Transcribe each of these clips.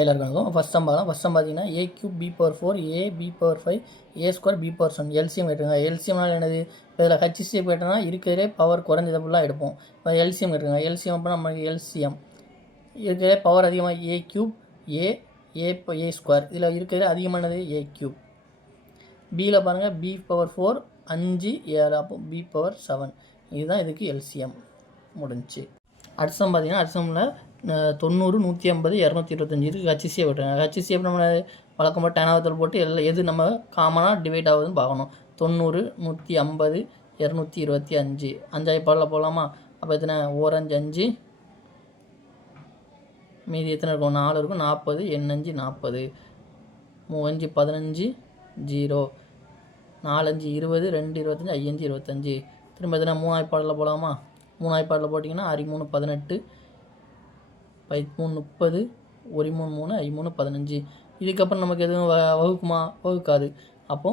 எல்லாருக்கும் வணக்கம். First some பார்க்கலாம். ஃபஸ்ட் சம் பார்த்தீங்கன்னா a cube b power 4 a b power 5 a square b power 7 LCM கேட்டுருங்க. எல்சிஎம்னால் என்னது? இப்போ இதில் ஹச்சிசிஎஃப் கேட்டோம்னா இருக்கிறதே பவர் குறைஞ்சதை ஃபுல்லாக எடுப்போம். இப்போ எல்சிஎம் கேட்டுருங்க. எல்சிஎம் அப்போ நமக்கு எல்சிஎம் இருக்கிறதே பவர் அதிகமாக a cube a ஸ்கொயர் இதில் இருக்கிறதே அதிகமானது a cube. பியில் பாருங்கள் b பவர் 4 5 7 அப்போ b பவர் 7 இதுதான் இதுக்கு எல்சிஎம் முடிஞ்சு. அடுத்த சம் பார்த்தீங்கன்னா அடுத்த சம்மில் 90 150 225 இருக்குது. ஹச்சிசிஎஃப் விட்டுருங்க. ஹச்சிசிஎஃப் நம்ம வழக்கமாக 10வது போட்டு எது நம்ம காமனாக டிவைட் ஆகுதுன்னு பார்க்கணும். 90 150 225 அஞ்சாவது பாடலில் போகலாமா? அப்போ எத்தனை ஓரஞ்சு 5 மீதி எத்தனை இருக்கும்? 4 இருக்கும். 40 எண்ணஞ்சு 40 3 15 0 4 5 20 2 25 5 25 திரும்ப எத்தனை மூணாவது பாடலில் போகலாமா? மூணாவது பாடலில் போட்டிங்கன்னா 6 3 18 3 30 1 3 3 5 3 15 இதுக்கப்புறம் நமக்கு எதுவும் வகுக்குமா? வகுக்காது. அப்போ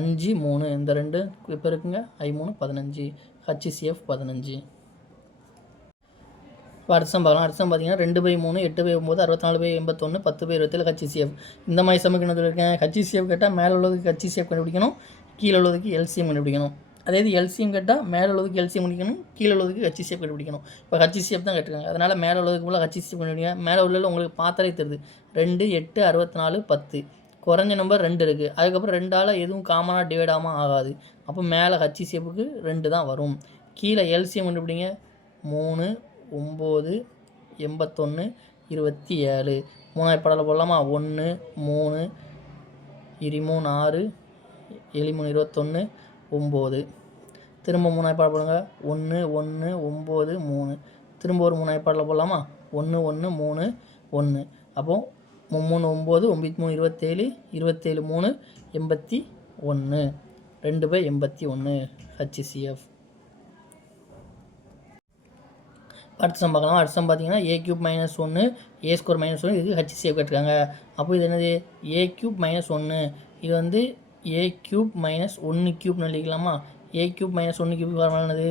5 3 இந்த ரெண்டு இப்போ இருக்குங்க 5 3 15 ஹச்சிசிஎஃப் 15. இப்போ அடுத்த சம் பார்க்கலாம். அடுத்த சம் பார்த்தீங்கன்னா 2/3 8/9 64/81 10/27 ஹச்சிசிஎஃப். இந்த மாதிரி சமக்கு என்ன இருக்கேன்? ஹச்சிசிஎஃப் கேட்டால் மேலே உள்ளதுக்கு ஹச்சிசிஎஃப் கண்டுபிடிக்கணும், கீழே உள்ளதுக்கு எல்சிஎம் கண்டுபிடிக்கணும். அதே இது எல்சிஎம் கேட்டால் மேலே உள்ளதுக்கு எல்சிஎம் கண்டுபிடிக்கணும், கீழே உள்ளதுக்கு ஹச்சிசிஎஃப் கண்டுபிடிக்கணும். இப்போ ஹச்சிசிஎஃப் தான் கேட்டிருக்காங்க. அதனால் மேலே உள்ளதுக்கு போல் ஹச்சிசிஎஃப் கண்டுபிடிங்க. மேலே உள்ள உங்களுக்கு பார்த்தாலே தெரியுது 2 8 64 10 குறைஞ்ச நம்பர் 2 இருக்குது. அதுக்கப்புறம் 2ஆல் எதுவும் காமனாக டிவைட் ஆகாது. அப்போ மேலே ஹச்சிசிஎஃப்க்கு 2 தான் வரும். கீழே எல்சிஎம் கண்டுபிடிங்க. 3 9 81 27 மூணாவது படத்தில் போடலாமா? 1 3 23 6 7 3 21 9 திரும்ப மூணாவது பாடல் போடுங்க. 1 1 9 3 திரும்ப ஒரு மூணாவது பாடலில் போடலாமா? 1 1 3 1 அப்போது 3 9 93 27 27 3 81 2/81 ஹச்சிசிஎஃப். அடுத்த சம் பார்க்கலாம். அடுத்த சம் பார்த்தீங்கன்னா a cube -1 a square -1 இதுக்கு ஹச்சிசிஎஃப் கேட்டிருக்காங்க. அப்போ இது என்னது? a cube -1 இது வந்து a cube -1 cube எழுதிக்கலாமா? a cube -1 cube வரமானது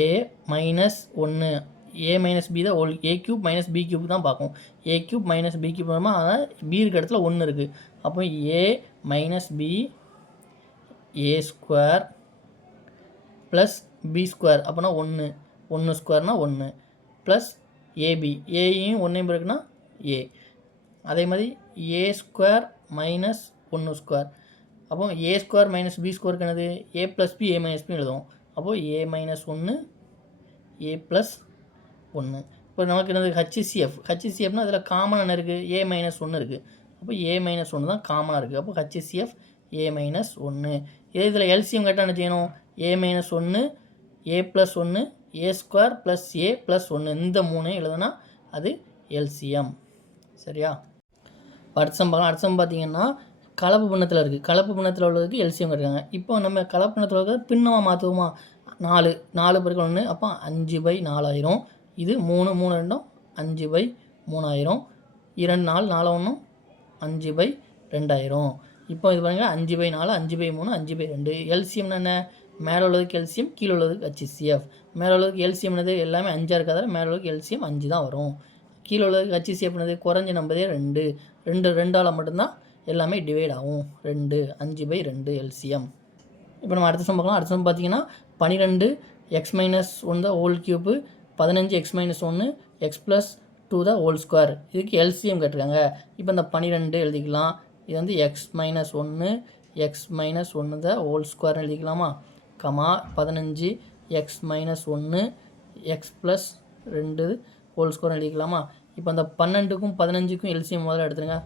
a -1 a - b தான் a cube - b cube தான் பார்க்கும். a cube - b cube வருமா? அதனால் b இருக்க இடத்துல 1 இருக்குது. அப்போ a - b a square plus b square அப்போனா 1 ஸ்கொயர்னா 1 ப்ளஸ் ஏபி ஏயும் 1 இருக்குன்னா a அதே மாதிரி a ஸ்கொயர் மைனஸ் 1 ஸ்கொயர் அப்போ a ஸ்கொயர் மைனஸ் b ஸ்கொயருக்கு என்னது? a plus b a minus b எழுதுவோம். அப்போது a -1 a ப்ளஸ் 1 இப்போ நமக்கு என்னது? ஹச்சிசிஎஃப்னா அதில் காமனாக என்ன இருக்குது? a -1 இருக்குது. அப்போ a -1 தான் காமனாக இருக்குது. அப்போ ஹச்சிசிஎஃப் a -1 இதில் எல்சிஎம் கேட்டால் என்ன செய்யணும்? a -1 a plus 1 a square plus a plus 1 இந்த 3 எழுதுனா அது எல்சிஎம். சரியா? அடுத்த சம் பார்க்கலாம். அடுத்த சம் பார்த்தீங்கன்னா கலப்பு பின்னத்தில் இருக்குது. கலப்பு பின்னத்தில் உள்ளதுக்கு எல்சிஎம் கேட்டிருக்காங்க. இப்போ நம்ம கலப்பு பின்னத்தில் இருக்கிறது பின்னமாக மாற்றுவோமா? 4 பெருக்கள் 1 அப்போ 5/4000 இது 3 3 2 5/3000 2 4 4 1 5/2000 இப்போ இது பாருங்கள் 5/4 5/3 5/2 எல்சிஎம்னா என்ன? மேலே உள்ளதுக்கு எல்சிஎம், கீழே உள்ளதுக்கு ஹச்சிசிஎஃப். மேலே உள்ளதுக்கு எல்சிஎம் என்னது? எல்லாமே 5 இருக்காத மேலே உள்ளதுக்கு எல்சிஎம் 5 தான் வரும். கீழே உள்ளதுக்கு ஹச்சிசிஎஃப் என்னது? குறைஞ்ச நம்பரே 2 2ஆல் மட்டும்தான் எல்லாமே டிவைட் ஆகும். 2 5/2 எல்சிஎம். இப்போ நம்ம அடுத்த சம் பார்க்கலாம். அடுத்த சம் பார்த்தீங்கன்னா 12 x - 1 தான் ஹோல் கியூப்பு 15 x - 1 x + 2 தான் ஹோல் ஸ்கொயர் இதுக்கு எல்சிஎம் கேட்டிருக்காங்க. இப்போ இந்த 12 எழுதிக்கலாம். இது வந்து x - 1 x - 1 தான் ஹோல் ஸ்கொயர் எழுதிக்கலாமா? Comma 15 x - 1 x + 2 whole square எழுதிக்கலாமா? இப்போ அந்த 12க்கும் 15க்கும் எல்சிஎம் முதல்ல எடுத்துருங்க.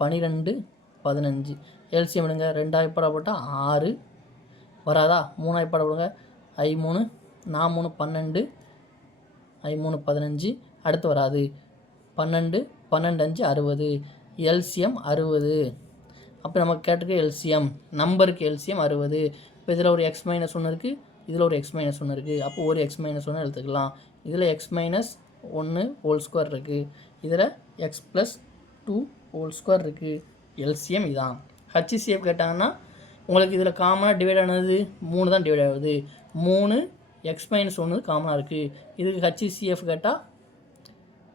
12 15 எல்சிஎம் எடுங்க. 2ஆவது படம் போட்டால் 6 வராதா? 3ஆவது படம் போடுங்க. 3 4 3 12 3 15 அடுத்து வராது. 12 12 5 60 எல்சிஎம் 60. அப்போ நமக்கு கேட்டிருக்க எல்சிஎம் நம்பருக்கு எல்சிஎம் 60. இப்போ இதில் ஒரு x - 1 இருக்குது, இதில் ஒரு x - 1 இருக்குது. அப்போ ஒரு x - 1 எடுத்துக்கலாம். இதில் x - 1 ஹோல் ஸ்கொயர் இருக்குது, இதில் x + 2 ஹோல் ஸ்கொயர் இருக்குது. எல்சிஎம் இதான். ஹச்சிசிஎஃப் கேட்டாங்கன்னா உங்களுக்கு இதில் காமனாக டிவைட் ஆனது 3 தான் டிவைட் ஆகுது. 3 x - 1 காமனாக இருக்குது. இதுக்கு ஹச்சிசிஎஃப் கேட்டால்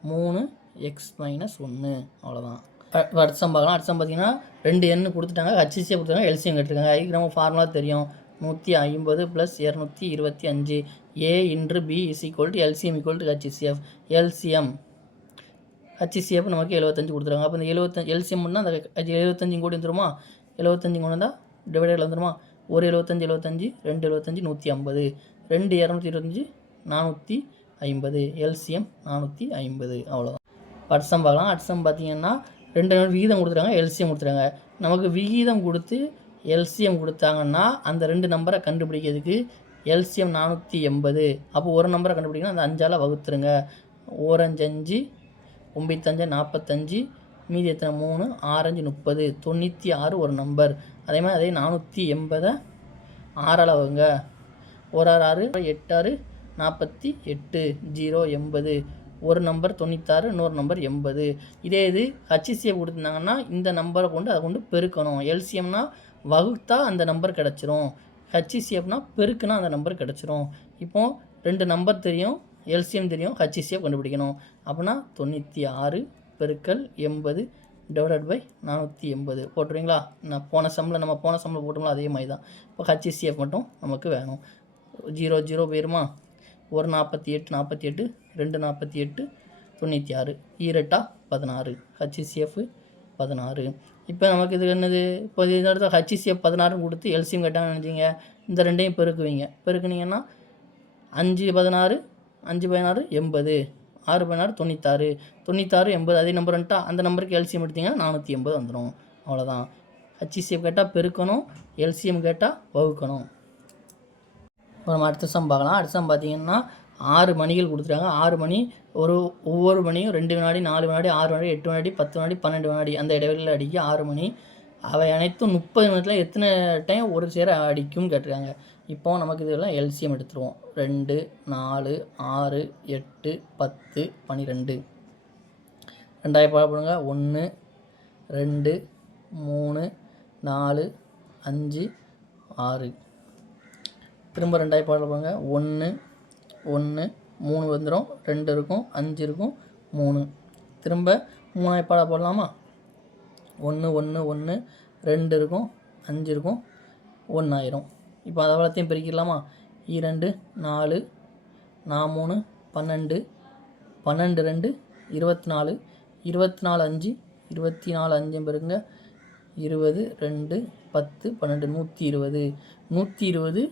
3x-1 அவ்வளோதான். அடுத்த சம் பார்க்கலாம். அடுத்த சம் பார்த்தீங்கன்னா 2 எண் கொடுத்துட்டாங்க, ஹச்சிசியை கொடுத்துருக்காங்க, எல்சிஎம் கேட்டிருக்காங்க. அதுக்கு நம்ம ஃபார்முலா தெரியும். 150 + 225 A × B = LCM = HCF. LCM HCF நமக்கு 75 கொடுத்துருக்காங்க. அப்போ இந்த 75 எல்சிஎம் பண்ணால் அந்த 75 கூடி வந்துருமா? 75 கொண்டு வந்தால் டிவைடரில் வந்துருமா? ஒரு 75 75, 2 75 150, 2 225 450, எல்சிஎம் 450 அவ்வளோதான். அடுத்த சம் பார்க்கலாம். அடுத்த சம் பார்த்தீங்கன்னா 2 விகிதம் கொடுத்துருக்காங்க, எல்சிஎம் கொடுத்துருக்காங்க. நமக்கு விகிதம் கொடுத்து எல்சிஎம் கொடுத்தாங்கன்னா அந்த 2 நம்பரை கண்டுபிடிக்கிறதுக்கு எல்சிஎம் 480. அப்போ ஒரு நம்பரை கண்டுபிடிக்கணும், அந்த 5ஆல் வகுத்துருங்க. 1 5 5, 9 5 45, மீதி எத்தனை 3, 6 5 30, 96 ஒரு நம்பர். அதே மாதிரி அதே 480 6ஆல் வகுங்க. 1 6 6, 8 6 48, 0 80, ஒரு நம்பர் 96, இன்னொரு நம்பர் 80. இதே இது ஹச்சிசிஎஃப் கொடுத்துருந்தாங்கன்னா இந்த நம்பரை கொண்டு அதை கொண்டு பெருக்கணும். எல்சிஎம்னா வகுத்தா அந்த நம்பர் கிடச்சிரும், ஹச்சிசிஎஃப்னா பெருக்குனா அந்த நம்பர் கிடச்சிரும். இப்போது 2 நம்பர் தெரியும், எல்சிஎம் தெரியும், ஹச்சிசிஎஃப் கண்டுபிடிக்கணும். அப்படின்னா 96 × 80 / 480 போட்டுருவீங்களா? நான் போன சம்மில் போட்டோம்ல அதே மாதிரி தான். இப்போ ஹச்சிசிஎஃப் மட்டும் நமக்கு வேணும். 0 0 போயிருமா? 1 48 48, 2 48, 96, ஈரெட்டா 16, ஹச்சிசிஎஃப் 16. இப்போ நமக்கு இது என்னது? இப்போ இந்த இடத்துல ஹச்சிசிஎஃப் 16 கொடுத்து எல்சிஎம் கேட்டாங்கன்னு நினச்சிங்க, இந்த ரெண்டையும் பெருக்குவீங்க. பெருக்குனீங்கன்னா 5 16, 5 16 80, 6 16 96, 96 80 அதே நம்பர் வந்துட்டா அந்த நம்பருக்கு எல்சிஎம் எடுத்திங்கன்னா 480 வந்துடும். அவ்வளோதான். ஹச்சிசிஎஃப் கேட்டால் பெருக்கணும், எல்சிஎம் கேட்டால் வகுக்கணும். இப்போ நம்ம அடுத்த சம் பார்க்கலாம். அடுத்த சம் பார்த்தீங்கன்னா 6 மணிகள் கொடுத்துருக்காங்க. 6 மணி, ஒவ்வொரு மணியும் 2 வினாடி, 4 வினாடி, 6 வினாடி, 8 வினாடி, 10 வினாடி, 12 வினாடி அந்த இடைவெளியில் அடிக்க 6 மணி. அவை அனைத்தும் 30 நிமிடத்தில் எத்தனை டைம் ஒரு சேர அடிக்கும்னு கேட்டிருக்காங்க. இப்போ நமக்கு இதெல்லாம் எல்சிஎம் எடுத்துருவோம். 2 4 6 8 10 12. 2 போடுங்க. 1 2 3 4 5 6. திரும்ப 2 போடுங்க. 1 1 3 வந்துடும், 2 இருக்கும், 5 இருக்கும், 3. திரும்ப 3 போடலாமா? 1 1 1 2 இருக்கும், 5 இருக்கும், 1 ஆயிரும். இப்போ அதை வளர்த்தையும் பிரிக்கலாமா? 2 4 3 12, 12 2 24, 24 5 24 5 பெருங்க 20 2 10 12 120, 120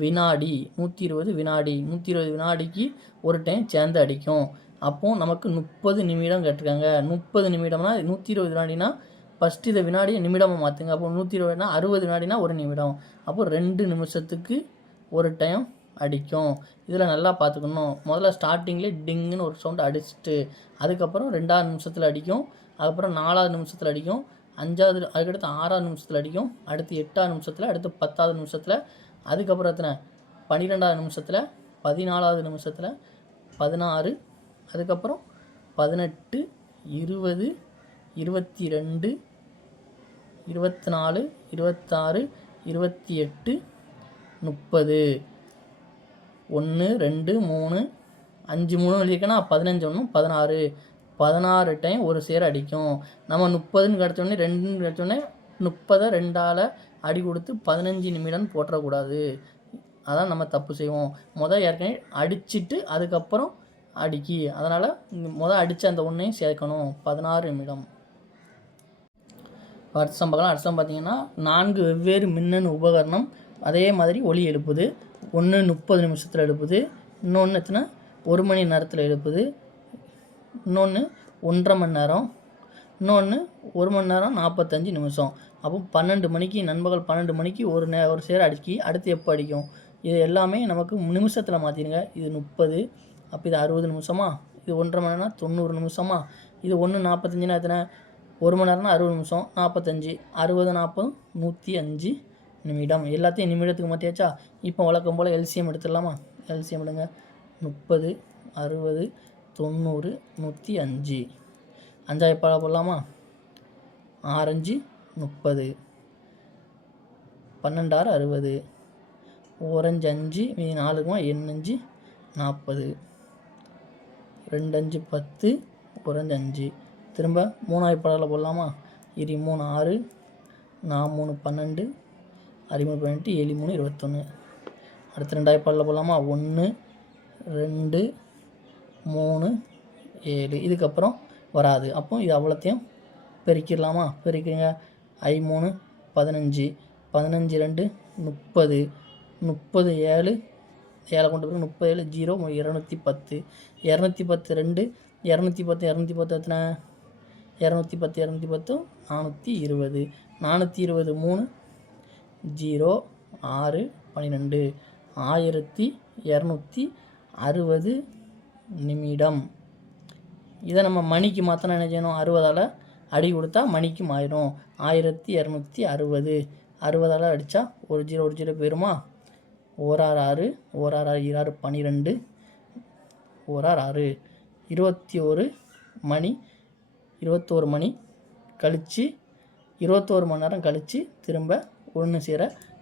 வினாடி. 120 வினாடி. 120 வினாடிக்கு ஒரு டைம் சேர்ந்து அடிக்கும். அப்போது நமக்கு 30 நிமிடம் கேட்டிருக்காங்க. 30 நிமிடம்னா 120 வினாடினா ஃபஸ்ட்டு இதை வினாடியை நிமிடமாக மாற்றுங்க. அப்போ 120னா 60 வினாடினா 1 நிமிடம். அப்போ 2 நிமிஷத்துக்கு ஒரு டைம் அடிக்கும். இதில் நல்லா பார்த்துக்கணும். முதல்ல ஸ்டார்டிங்லேயே டிங்குன்னு ஒரு சவுண்டு அடிச்சுட்டு அதுக்கப்புறம் 2ஆவது நிமிஷத்தில் அடிக்கும், அதுக்கப்புறம் 4ஆவது நிமிஷத்தில் அடிக்கும், 5ஆவது, அதுக்கடுத்து 6ஆவது நிமிஷத்தில் அடிக்கும், அடுத்து 8ஆவது நிமிஷத்தில், அடுத்து 10ஆவது நிமிஷத்தில், அதுக்கப்புறம் எத்தனை 12ஆவது நிமிஷத்தில், 14ஆவது நிமிஷத்தில், 16, அதுக்கப்புறம் 18 20 22 24 26 28 30. 1 2 3 5 3 எழுதியிருக்கேன்னா 15 1 16. 16 டைம் ஒரு சேர அடிக்கும். நம்ம 30ன்னு கிடச்சோடனே 2ன்னு கிடச்சோடனே 30 2ஆல் அடி கொடுத்து 15 நிமிடம் போட்டுறக்கூடாது. அதான் நம்ம தப்பு செய்வோம். ஏற்கனவே அடிச்சுட்டு அதுக்கப்புறம் அடிக்கி, அதனால் அடித்த அந்த ஒன்றையும் சேர்க்கணும். 16 நிமிடம். அடுத்த சம் பார்க்கலாம். அடுத்த சம் பார்த்தீங்கன்னா 4 வெவ்வேறு மின்னணு உபகரணம் அதே மாதிரி ஒலி எழுப்புது. ஒன்று 30 நிமிஷத்தில் எழுப்புது, இன்னொன்று எத்தனை 1 மணி நேரத்தில் எழுப்புது, இன்னொன்று 1.5 மணி நேரம், இன்னொன்று 1 மணி நேரம் 45 நிமிஷம். அப்போ 12 மணிக்கு, நண்பகல் 12 மணிக்கு ஒரு சேர அடிக்கி அடுத்து எப்போ அடிக்கும்? இது எல்லாமே நமக்கு நிமிஷத்தில் மாற்றிடுங்க. இது 30, அப்போ இது 60 நிமிஷமா, இது 1.5 மணி நேரம் 90 நிமிஷமா, இது 1 45னா எத்தனை 1 மணி நேரம்னா 60 நிமிஷம், 45 60 40 105 நிமிடம். எல்லாத்தையும் நிமிடத்துக்கு மாற்றியாச்சா? இப்போ வழக்கம் போல் எல்சிஎம் எடுத்துடலாமா? எல்சிஎம் எடுங்க. 30 60 90 105. 5 போடலாமா? 6 5 30, 12 6 60, 1 5 5 மீதி 4 எண் 5 40, 2 5 10, ஒரு 5 5. திரும்ப 3வது படத்தில் போடலாமா? 3 6, 4 3 12, 6 3 18, 7 3 21. அடுத்து 2வது படத்தில் போடலாமா? 1 2 3 7. இதுக்கப்புறம் வராது. அப்போ இது அவ்வளோத்தையும் பெருக்கிடலாமா? பெருக்கிங்க. 3 15, 15 2 30, 30 7, 7 கொண்டு போய் 30 7 0 210, 210 2, 210 210 எத்தனை? 210 210 420, 420 3 0 6 12, 1260 நிமிடம். இதை நம்ம மணிக்கு மாற்றினா என்ன செய்யணும்? 60ஆல் அடி கொடுத்தா மணிக்கு மாறிடும். 1260, 60ஆல் அடித்தா ஒரு 0 போயிடுமா? 1 6 6, 1 6 6 12, 1 6 21 மணி, 21 மணி கழித்து 21 மணி நேரம் கழித்து திரும்ப 1 சேர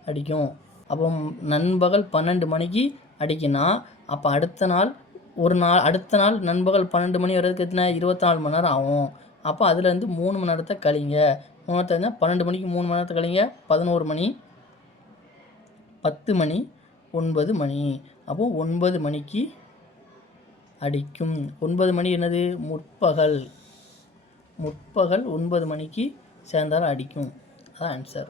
அடிக்கும். அப்போ நண்பகல் 12 மணிக்கு அடிக்குன்னா அப்போ அடுத்த நாள் நண்பகல் 12 மணி வரைக்கும் எத்தனை? 24 மணி நேரம் ஆகும். அப்போ அதுலேருந்து 3 மணி நேரத்தை கழிங்க. 3 நேரத்தை 12 மணிக்கு 3 மணி நேரத்தை கழிங்க. 11 மணி, 10 மணி, 9 மணி. அப்போ 9 மணிக்கு அடிக்கும். 9 மணி என்னது? முற்பகல் 9 மணிக்கு சேர்ந்தாலும் அடிக்கும். அதான் ஆன்சர்.